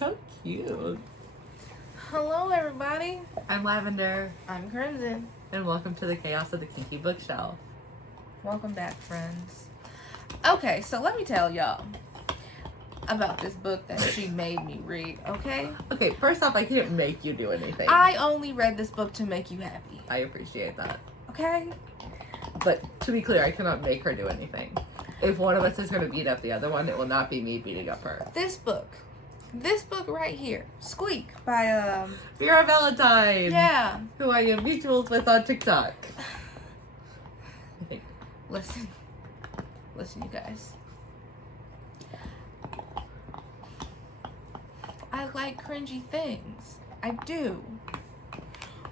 so cute. Hello, everybody. I'm Lavender, I'm Crimson. and welcome to the Chaos of the Kinky Bookshelf. Welcome back, friends. Okay, so let me tell y'all about this book that she made me read, okay? Okay, first off, I can't make you do anything. I only read this book to make you happy, I appreciate that. okay? But to be clear, I cannot make her do anything. If one of us is going to beat up the other one, it will not be me beating up her. This book right here, Squeak, by, Vera Valentine! yeah. Who I am mutuals with on TikTok. Listen, you guys. I like cringy things. I do.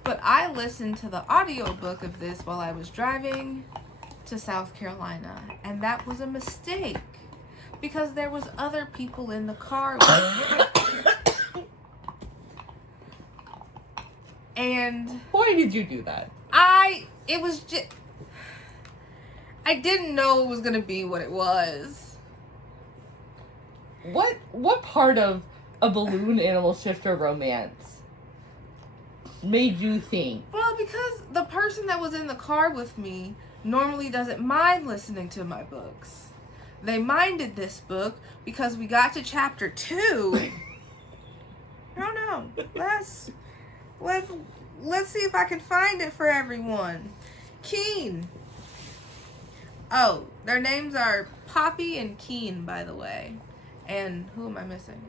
But I listened to the audiobook of this while I was driving to South Carolina, and that was a mistake because there was other people in the car with me. And why did you do that? I didn't know it was gonna be what it was. What part of a balloon animal shifter romance made you think? Well, because the person that was in the car with me normally doesn't mind listening to my books. They minded this book because we got to chapter 2. I don't know. Let's see if I can find it for everyone. Keen. Oh, their names are Poppy and Keen, by the way. And who am I missing?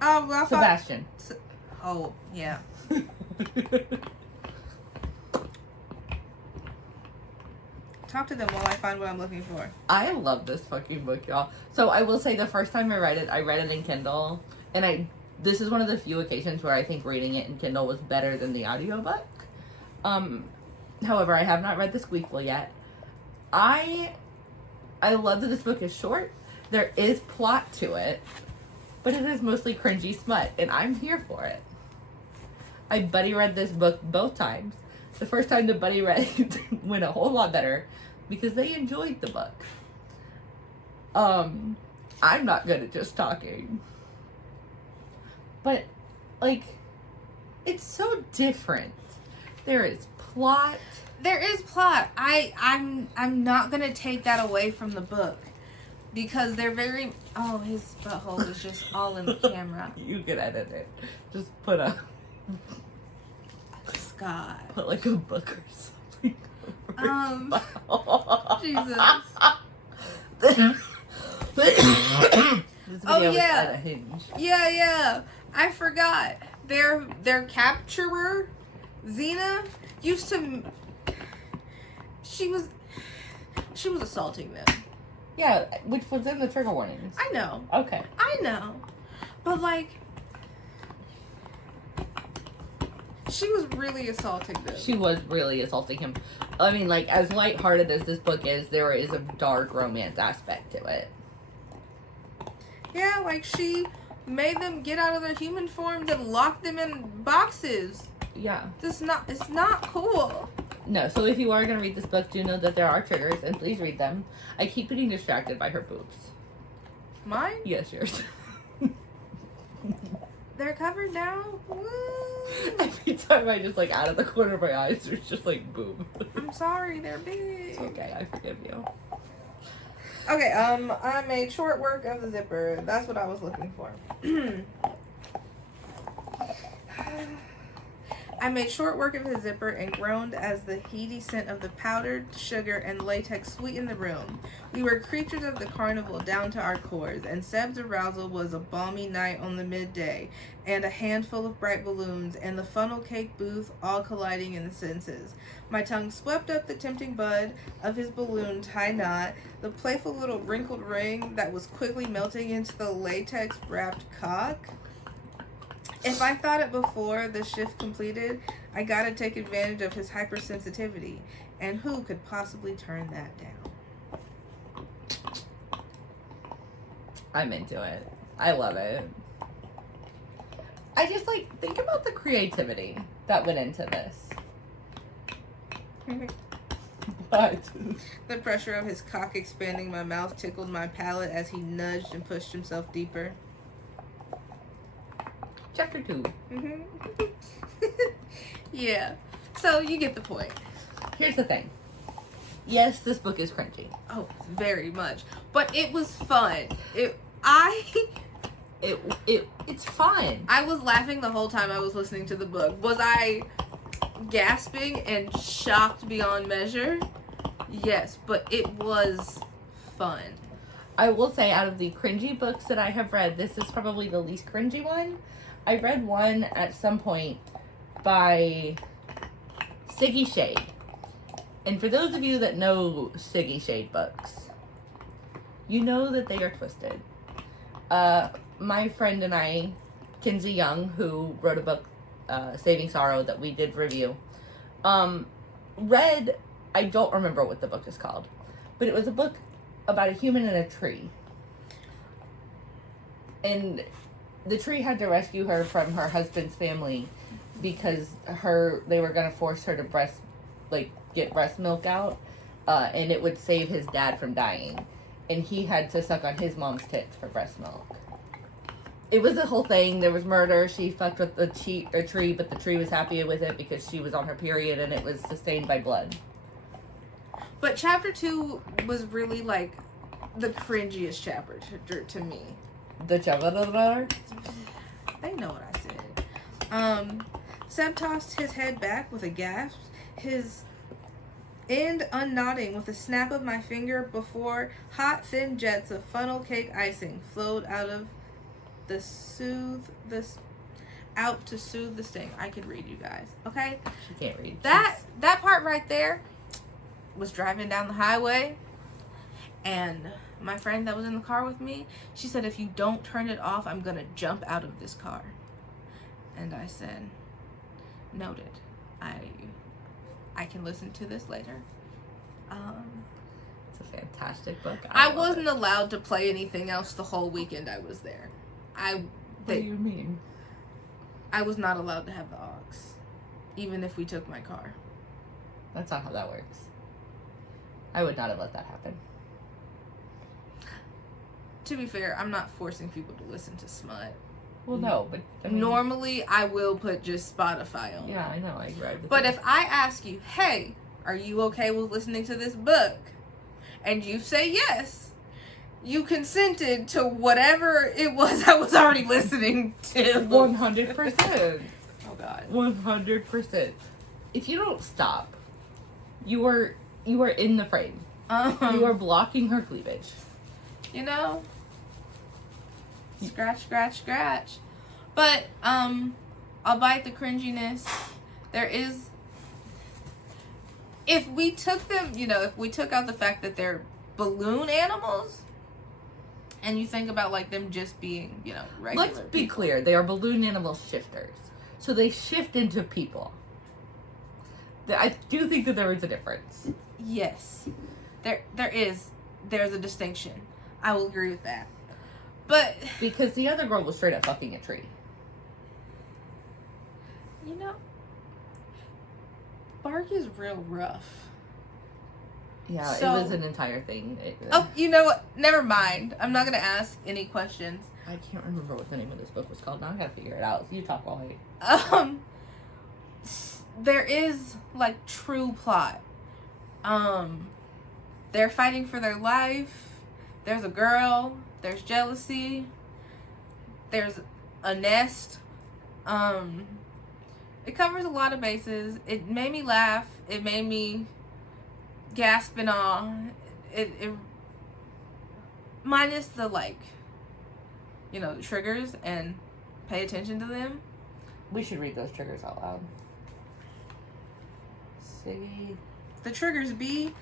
I forgot his name. Oh, well, Sebastian. Oh, yeah. Talk to them while I find what I'm looking for. I love this fucking book, y'all. So I will say the first time I read it in Kindle, and this is one of the few occasions where I think reading it in Kindle was better than the audiobook. However, I have not read the Squeakful yet. I love that this book is short. There is plot to it, but it is mostly cringy smut, and I'm here for it. I buddy read this book both times. The first time the buddy read went a whole lot better because they enjoyed the book. I'm not good at just talking. But, like, it's so different. There is plot. There is plot. I'm not gonna take that away from the book because they're very. Oh, his butthole is just all in the camera. You can edit it. Just put Scott. Put like a book or something. Jesus. This Oh, video yeah. is at a hinge. Yeah. I forgot. Their capturer, Xena, used to. She was assaulting them. Yeah, which was in the trigger warnings. I know. Okay. I know. But, like, she was really assaulting them. She was really assaulting him. I mean, like, as lighthearted as this book is, there is a dark romance aspect to it. Yeah, like, she made them get out of their human forms and locked them in boxes. Yeah. It's not cool. No, so if you are going to read this book, do know that there are triggers, and please read them. I keep getting distracted by her boobs. Mine? Yes, yours. They're covered now? Woo. Every time I just, like, out of the corner of my eyes, there's just, like, boob. I'm sorry, they're big. It's okay, I forgive you. Okay, I made short work of the zipper. That's what I was looking for. I made short work of his zipper and groaned as the heady scent of the powdered sugar and latex sweetened the room. We were creatures of the carnival down to our cores, and Seb's arousal was a balmy night on the midday, and a handful of bright balloons, and the funnel cake booth all colliding in the senses. My tongue swept up the tempting bud of his balloon tie knot, the playful little wrinkled ring that was quickly melting into the latex-wrapped cock. If I thought it before the shift completed, I gotta take advantage of his hypersensitivity. And who could possibly turn that down? I'm into it. I love it. I just, like, think about the creativity that went into this. What? The pressure of his cock expanding my mouth tickled my palate as he nudged and pushed himself deeper. Chapter 2. Mm-hmm. Yeah. So you get the point. Here's the thing. Yes, this book is cringy. Oh, very much. But it was fun. It's fun. I was laughing the whole time I was listening to the book. Was I gasping and shocked beyond measure? Yes, but it was fun. I will say, out of the cringy books that I have read, this is probably the least cringy one. I read one at some point by Siggy Shade. And for those of you that know Siggy Shade books, you know that they are twisted. My friend and I, Kinsey Young, who wrote a book, Saving Sorrow, that we did review, read, I don't remember what the book is called, but it was a book about a human and a tree. And the tree had to rescue her from her husband's family because they were going to force her to get breast milk out, and it would save his dad from dying. And he had to suck on his mom's tits for breast milk. It was a whole thing. There was murder. She fucked with a tree, but the tree was happy with it because she was on her period and it was sustained by blood. But chapter 2 was really like the cringiest chapter to me. The chapter? They know what I said. Seb tossed his head back with a gasp, his end unknotting with a snap of my finger before hot, thin jets of funnel cake icing flowed out to soothe the sting. I could read, you guys. Okay? She can't read. That part right there was driving down the highway, and my friend that was in the car with me, she said, if you don't turn it off, I'm gonna jump out of this car. And I said, noted. I can listen to this later. It's a fantastic book. I wasn't allowed to play anything else the whole weekend I was there. What do you mean? I was not allowed to have the aux, even if we took my car. That's not how that works. I would not have let that happen. To be fair, I'm not forcing people to listen to smut. Well, no, but I mean, normally I will put just Spotify on. Yeah, I know. I agree. But if I ask you, hey, are you okay with listening to this book? And you say yes, you consented to whatever it was I was already listening to. 100%. Oh, God. 100%. If you don't stop, you are in the frame. You are blocking her cleavage. You know? Scratch, scratch, scratch. But, I'll bite the cringiness. There is... If we took them, if we took out the fact that they're balloon animals, and you think about, like, them just being, regular Let's be clear. They are balloon animal shifters. So they shift into people. I do think that there is a difference. Yes. There's a distinction. I will agree with that. But... Because the other girl was straight up fucking a tree. Bark is real rough. Yeah, so, it was an entire thing. You know what? Never mind. I'm not going to ask any questions. I can't remember what the name of this book was called. Now I gotta figure it out. You talk while I... There is, like, true plot. They're fighting for their life. There's a girl. There's jealousy. There's a nest. It covers a lot of bases. It made me laugh. It made me gasp in awe. It minus the, the triggers, and pay attention to them. We should read those triggers out loud. See. The triggers be...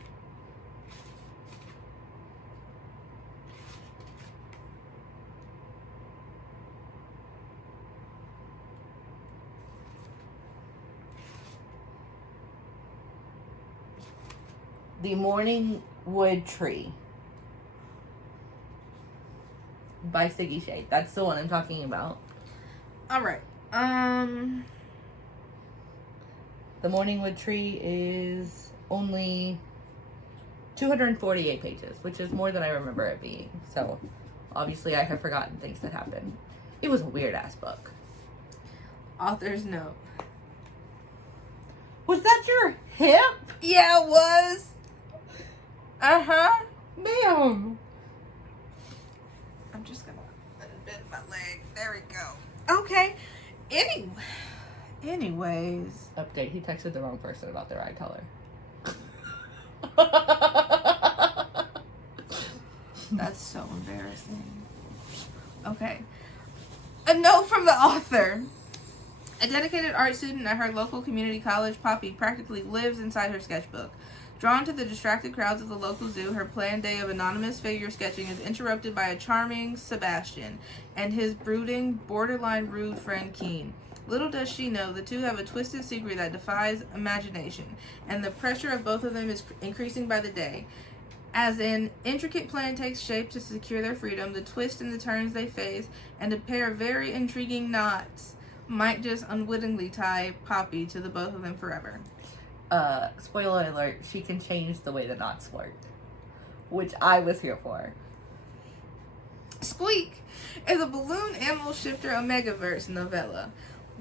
The Morning Wood Tree by Siggy Shade. That's the one I'm talking about. Alright. The Morning Wood Tree is only 248 pages, which is more than I remember it being. So, obviously, I have forgotten things that happened. It was a weird-ass book. Author's note. Was that your hip? Yeah, it was. Uh-huh. Ma'am. I'm just gonna unbend my leg. There we go. Okay. Anyways. Update. He texted the wrong person about their eye color. That's so embarrassing. Okay. A note from the author. A dedicated art student at her local community college, Poppy, practically lives inside her sketchbook. Drawn to the distracted crowds of the local zoo, her planned day of anonymous figure sketching is interrupted by a charming Sebastian and his brooding, borderline rude friend Keen. Little does she know, the two have a twisted secret that defies imagination, and the pressure of both of them is increasing by the day. As an intricate plan takes shape to secure their freedom, the twists and the turns they face, and a pair of very intriguing knots might just unwittingly tie Poppy to the both of them forever. Spoiler alert, she can change the way the knots work, which I was here for. Squeak is a balloon animal shifter Omegaverse novella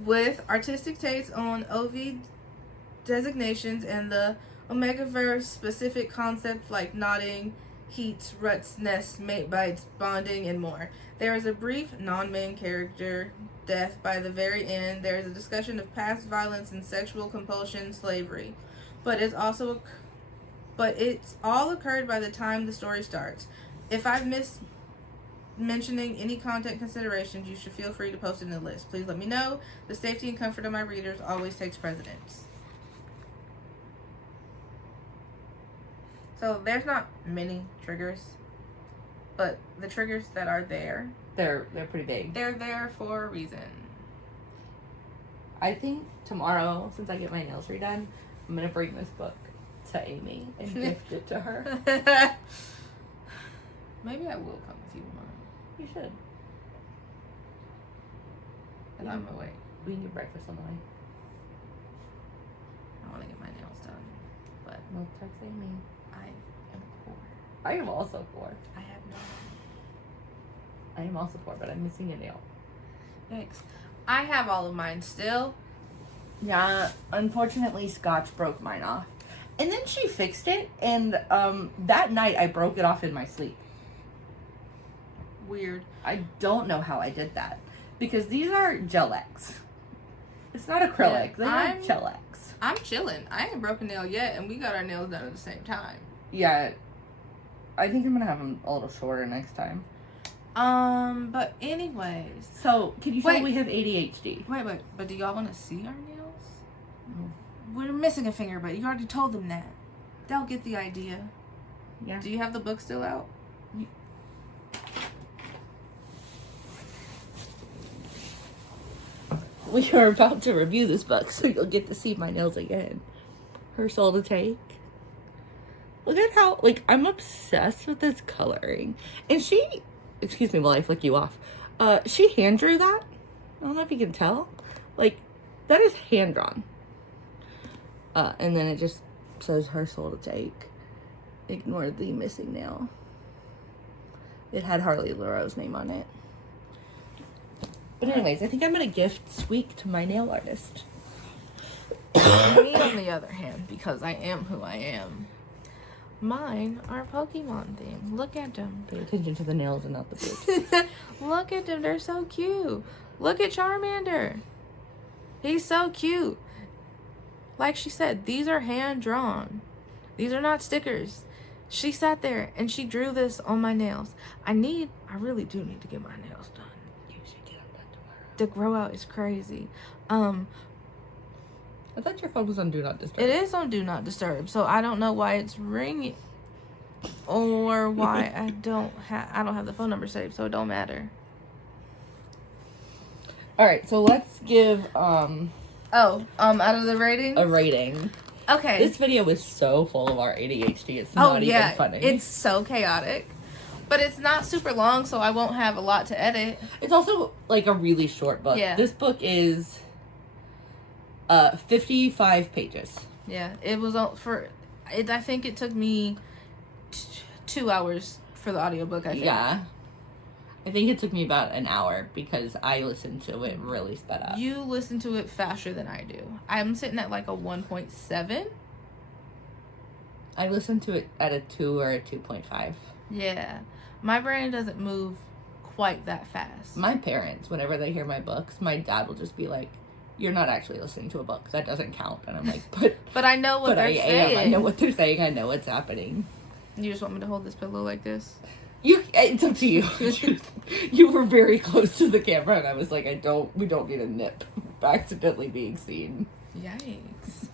with artistic takes on OV designations and the Omegaverse specific concepts like knotting, heats, ruts, nests, mate bites, bonding, and more. There is a brief non-main character death by the very end. There is a discussion of past violence and sexual compulsion, slavery, but it's all occurred by the time the story starts. If I've missed mentioning any content considerations, you should feel free to post it in the list. Please let me know. The safety and comfort of my readers always takes precedence. So there's not many triggers, but the triggers that are there, They're pretty big. they're there for a reason. I think tomorrow, since I get my nails redone, I'm gonna bring this book to Amy and gift it to her. Maybe I will come with you tomorrow. You should. And I'm away. We can get breakfast on the way. I want to get my nails done, but We'll text Amy. I am poor. I am also poor. I have no I am also poor, but I'm missing a nail. Yikes. I have all of mine still. Yeah, unfortunately, Scotch broke mine off. And then she fixed it, and that night I broke it off in my sleep. Weird. I don't know how I did that. Because these are Gel-X. It's not acrylic. Yeah, They're Gel-X. I'm chilling. I ain't broken nail yet, and we got our nails done at the same time. Yeah. I think I'm going to have them a little shorter next time. But anyways. So, can you tell we have ADHD? Wait. But do y'all want to see our nails? No. We're missing a finger, but you already told them that. They'll get the idea. Yeah. Do you have the book still out? We are about to review this book, so you'll get to see my nails again. Her Soul to Take. Look at how, I'm obsessed with this coloring. And she, excuse me while I flick you off. She hand drew that. I don't know if you can tell. That is hand drawn. And then it just says Her Soul to Take. Ignore the missing nail. It had Harley Laroe's name on it. But anyways, I think I'm going to gift Squeak to my nail artist. Me, on the other hand, because I am who I am, mine are Pokemon themed. Look at them. Pay attention to the nails and not the boots. Look at them. They're so cute. Look at Charmander. He's so cute. Like she said, these are hand drawn. These are not stickers. She sat there and she drew this on my nails. I really do need to get my nails done. You should get them done tomorrow. The grow out is crazy. I thought your phone was on Do Not Disturb. It is on Do Not Disturb, so I don't know why it's ringing or why I don't have the phone number saved, so it don't matter. All right, so let's give out of the rating? a rating. Okay. This video was so full of our ADHD. It's not even funny. It's so chaotic. But it's not super long, so I won't have a lot to edit. It's also a really short book. Yeah. This book is 55 pages. Yeah, it was I think it took me 2 hours for the audiobook, I think. Yeah. I think it took me about an hour because I listened to it really sped up. You listen to it faster than I do. I'm sitting at like a 1.7. I listened to it at a 2 or a 2.5. Yeah. My brain doesn't move quite that fast. My parents, whenever they hear my books, my dad will just be like, "You're not actually listening to a book. That doesn't count." And I'm like, But I know what they're saying. I know what they're saying. I know what's happening. You just want me to hold this pillow like this? It's up to you. You were very close to the camera, and I was like, we don't need a nip accidentally being seen. Yikes.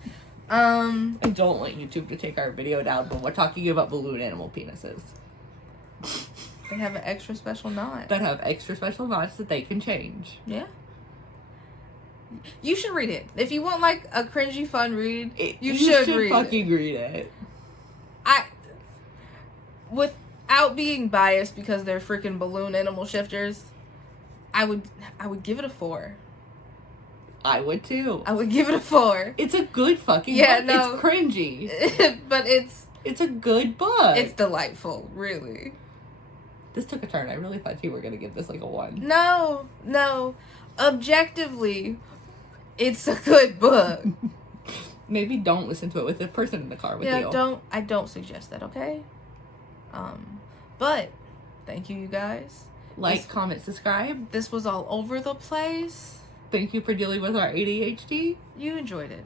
I don't want YouTube to take our video down, but we're talking about balloon animal penises. They have an extra special knot. That have extra special knots that they can change. Yeah. You should read it. If you want like a cringy fun read, you should read fucking read it. Without being biased because they're freaking balloon animal shifters, I would give it a 4. I would too. I would give it a 4. It's a good fucking book. No. It's cringy. But it's a good book. It's delightful, really. This took a turn. I really thought you were going to give this like a 1. No. Objectively, it's a good book. Maybe don't listen to it with the person in the car with you. I don't suggest that, okay? But thank you guys. Like, comment, subscribe. This was all over the place. Thank you for dealing with our ADHD. You enjoyed it.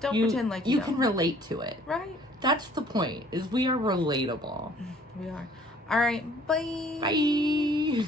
Don't pretend like you don't. Can relate to it. Right? That's the point, is we are relatable. We are. All right. Bye. Bye.